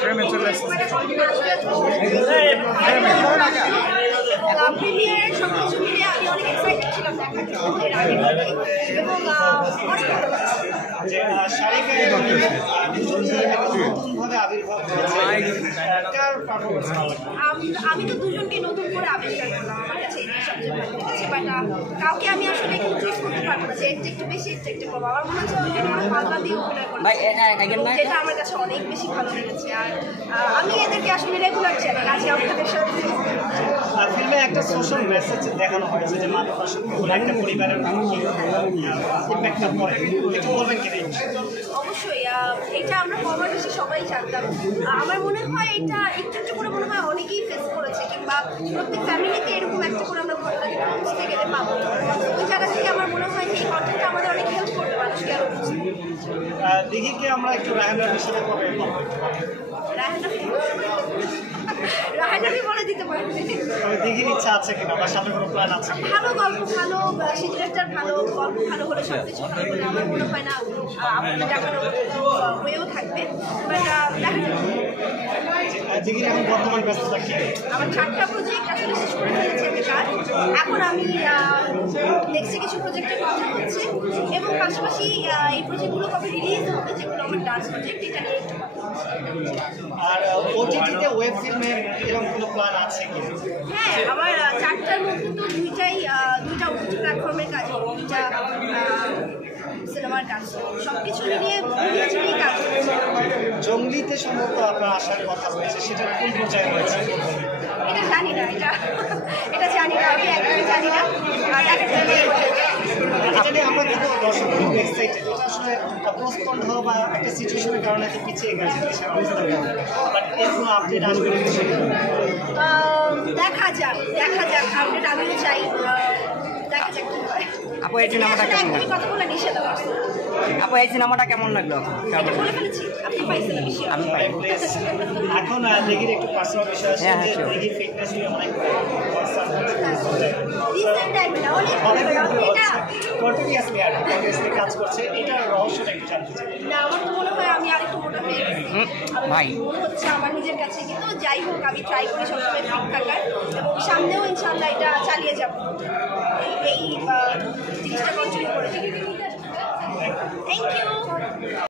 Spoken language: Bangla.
ফ্রেমে চলে আসছে। প্রিমিয়ারের সবকিছু মিলে আমি অনেক এক্সাইটেড ছিলাম দেখার জন্য এবং আমি তো দুজনকে নতুন করে আবিষ্কার করলাম। আমার কাছে এটা সবচেয়ে ভালো লেগেছে। বাট কাউকে আমি আসলে একটু চুজ করতে পারবো না যে একটু বেশি একটু কম। আমার মনে হচ্ছে ওরা পাল্লা দিয়ে অভিনয় করেছে, যেটা আমার কাছে অনেক বেশি ভালো লেগেছে। আর আমি এদেরকে আসলে রেগুলার চ্যানেল আছে আপনাদের সাথে। ফিল্মে একটা সোশ্যাল মেসেজ দেখানো হয়েছে যে মাদক একটা পরিবারের ইম্প্যাক্টটা পড়ে, একটু বলবেন কি? অবশ্যই এটা আমরা কম বেশি সবাই জানতাম। আমার মনে হয় এটা একটু একটু করে মনে হয় অনেকেই ফেস করেছে, কিংবা প্রত্যেক ফ্যামিলিতে এরকম একটা করে আমরা ঘটনা বুঝতে গেলে পাবো। ওই জায়গা থেকে আমার মনে হয় এই কন্টেন্টটা আমাদের অনেক হেল্প করবে মানুষকে আরও বুঝতে। দিঘিকে আমরা একটু রায়হানের সাথে কবে রায়হানবি বলে দিতে পারবে। দিঘির ইচ্ছা আছে কিনা বা সামনে কোনো প্ল্যান আছে? ভালো গল্প, ভালো ডিরেক্টর, ভালো গল্প ভালো হলে সব কিছু ভালো হলে আমার মনে হয় না আপনাদের দেখানো হয়েও থাকবে। বাট দেখা যাবে। দিঘির এখন বর্তমান ব্যস্ততা কি? আমার 4টা প্রজেক্ট আসলে শেষ করে ফেলেছি আমি কাজ। এখন আমি নেক্সটে কিছু প্রজেক্টের কথা হচ্ছে এবং পাশাপাশি এই প্রজেক্টগুলো কবে রিলিজ হবে, যেগুলো আমার ডান্স প্রজেক্ট, এটা নিয়ে একটু কথা হচ্ছে। আর ওটিটিতে ওয়েব ফিল্মের এরকম কোনো প্ল্যান আছে কি? হ্যাঁ, আমার 4টার মধ্যে তো দুইটা ওটিটি প্ল্যাটফর্মের কাজ, 2টা সিনেমার কাজ, সব কিছু নিয়ে কাজ হচ্ছে। জঙ্গলিতে সম্ভবত আপনার আসার কথা রয়েছে, সেটা কোন পর্যায়ে রয়েছে? এটা জানি না, এটা জানি না, আমি একদমই জানি না। আর এটা নিয়ে আমরা কিন্তু দর্শক খুব এক্সাইটেড। এটা আসলে পোস্টপন্ড হওয়া বা একটা সিচুয়েশনের কারণে তো পিছিয়ে গেছে দেশের অবস্থা, বাট এর কোনো আপডেট আসবে দেখা যাক আপডেট আমিও চাই। দেখা যাক কি হয়। আপু এই সিনেমাটা কেমন লাগলো? কথা বলে নিষেধ আমার। আপু এই সিনেমাটা কেমন লাগলো? এটা বলে ফেলেছি, আপনি পাইছেন বেশি। আমি পাই। এখন দিঘির একটু পার্সোনাল বিষয় আছে যে দিঘির ফিটনেস নিয়ে অনেক কাজ করছে, এটার রহস্যটা একটু জানতে চাই। না, আমার তো মনে হয় আমি আরেকটু মোটা হয়ে গেছি ভাই, মনে হচ্ছে আমার নিজের কাছে। কিন্তু যাই হোক, আমি ট্রাই করি সবসময় ফিট থাকার এবং সামনেও ইনশাল্লাহ এটা চালিয়ে যাব। এই জিনিসটা কন্টিনিউ করে। Thank you.